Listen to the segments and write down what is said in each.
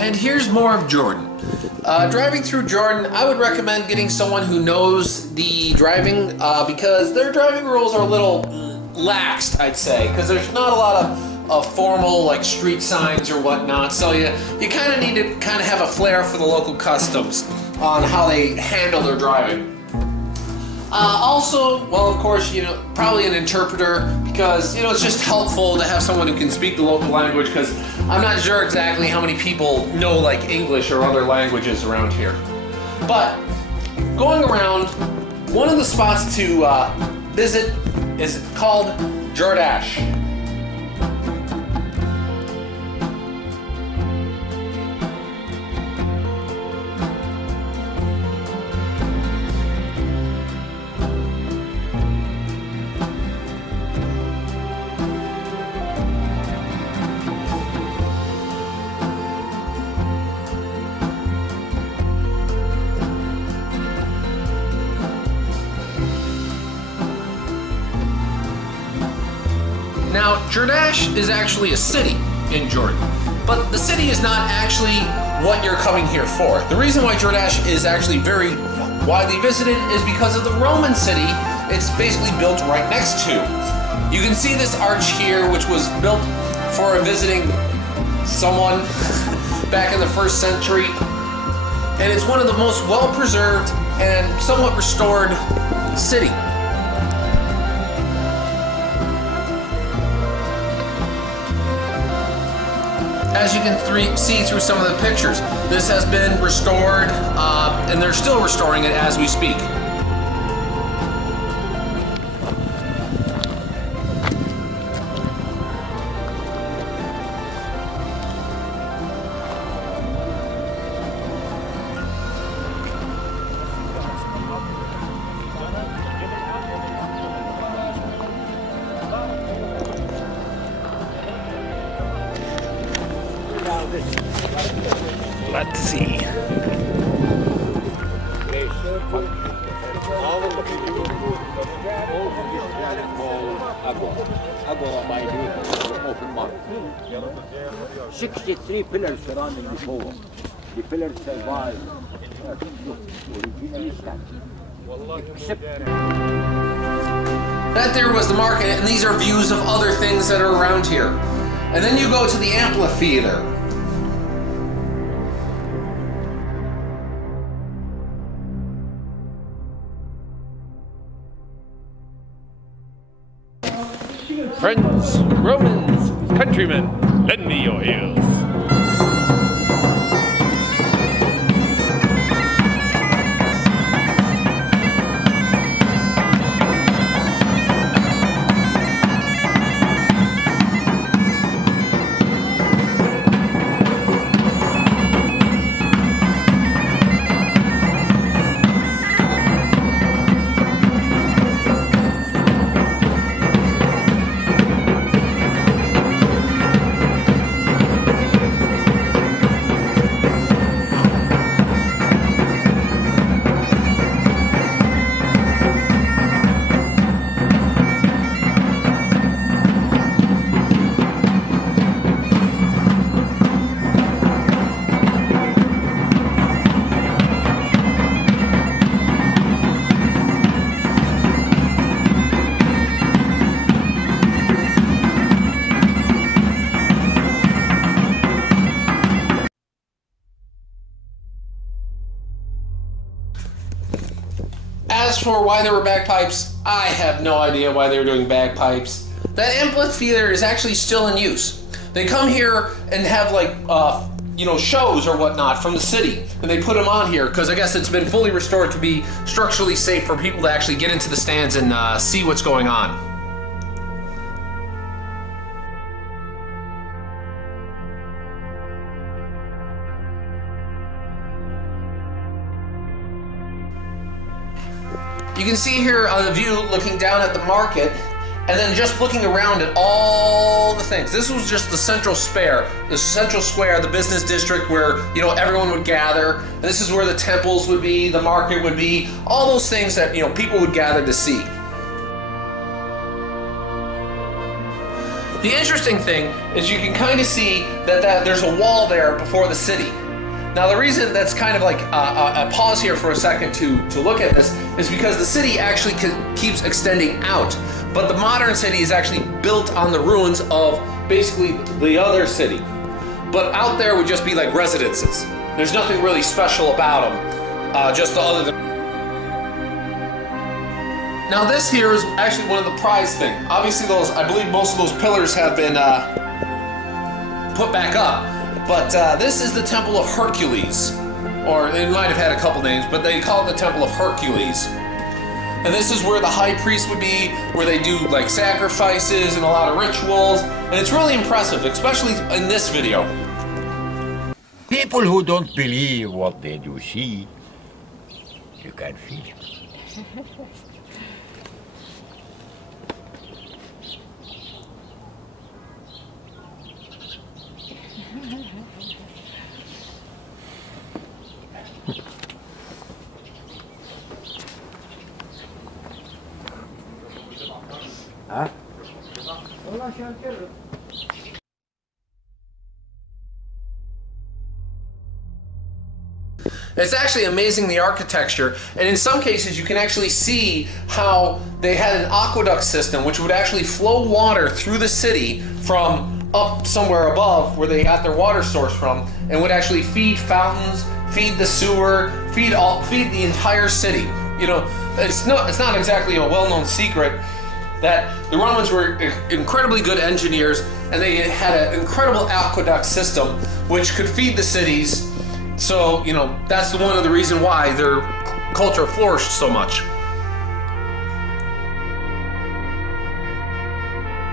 And here's more of Jordan. Driving through Jordan, I would recommend getting someone who knows the driving because their driving rules are a little laxed, I'd say, because there's not a lot of formal like street signs or whatnot. So you kind of need to kind of have a flair for the local customs on how they handle their driving. Also, well, of course, probably an interpreter because, it's just helpful to have someone who can speak the local language because I'm not sure exactly how many people know, like, English or other languages around here. But, going around, one of the spots to visit is called Jerash. Now, Jerash is actually a city in Jordan, but the city is not actually what you're coming here for. The reason why Jerash is actually very widely visited is because of the Roman city it's basically built right next to. You can see this arch here, which was built for visiting someone back in the 1st century, and it's one of the most well-preserved and somewhat restored city. As you can see through some of the pictures, this has been restored, and they're still restoring it as we speak. Let's see. 63 pillars surrounding the pole. The pillars survive. Originally except that there was the market, and these are views of other things that are around here. And then you go to the amphitheater. Friends, Romans, countrymen, lend me your ears. As for why there were bagpipes, I have no idea why they were doing bagpipes. That amphitheater is actually still in use. They come here and have like, shows or whatnot from the city, and they put them on here because I guess it's been fully restored to be structurally safe for people to actually get into the stands and see what's going on. You can see here on the view looking down at the market, and then just looking around at all the things. This was just the central square, the business district where, everyone would gather. And this is where the temples would be, the market would be, all those things that, people would gather to see. The interesting thing is you can kind of see that there's a wall there before the city. Now the reason that's kind of like a pause here for a second to look at this is because the city actually keeps extending out, but the modern city is actually built on the ruins of basically the other city. But out there would just be like residences. There's nothing really special about them, just the other than. Now this here is actually one of the prize thing. Obviously those, I believe most of those pillars have been put back up. But this is the Temple of Hercules. Or it might have had a couple names, but they call it the Temple of Hercules. And this is where the high priest would be, where they do like sacrifices and a lot of rituals. And it's really impressive, especially in this video. People who don't believe what they do see, you can feel it. Huh? It's actually amazing, the architecture, and in some cases you can actually see how they had an aqueduct system which would actually flow water through the city from up somewhere above where they got their water source from, and would actually feed fountains, feed the sewer, feed the entire city. You know, it's not exactly a well-known secret that the Romans were incredibly good engineers, and they had an incredible aqueduct system which could feed the cities. So, you know, that's one of the reasons why their culture flourished so much.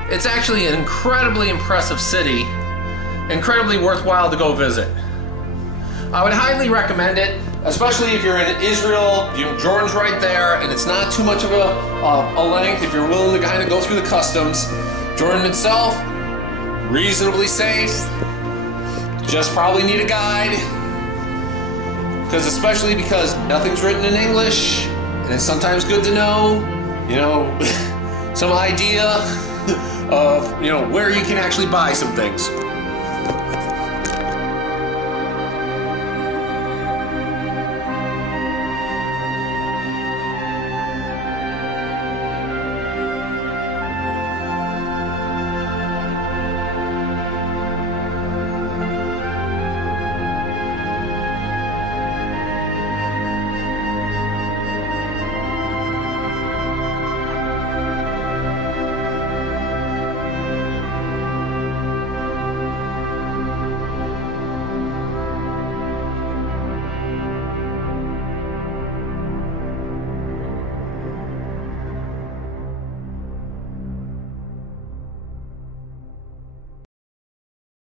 It's actually an incredibly impressive city, incredibly worthwhile to go visit. I would highly recommend it, especially if you're in Israel. Jordan's right there, and it's not too much of a length if you're willing to kind of go through the customs. Jordan itself, reasonably safe. Just probably need a guide, especially because nothing's written in English, and it's sometimes good to know, you know, some idea of, you know, where you can actually buy some things.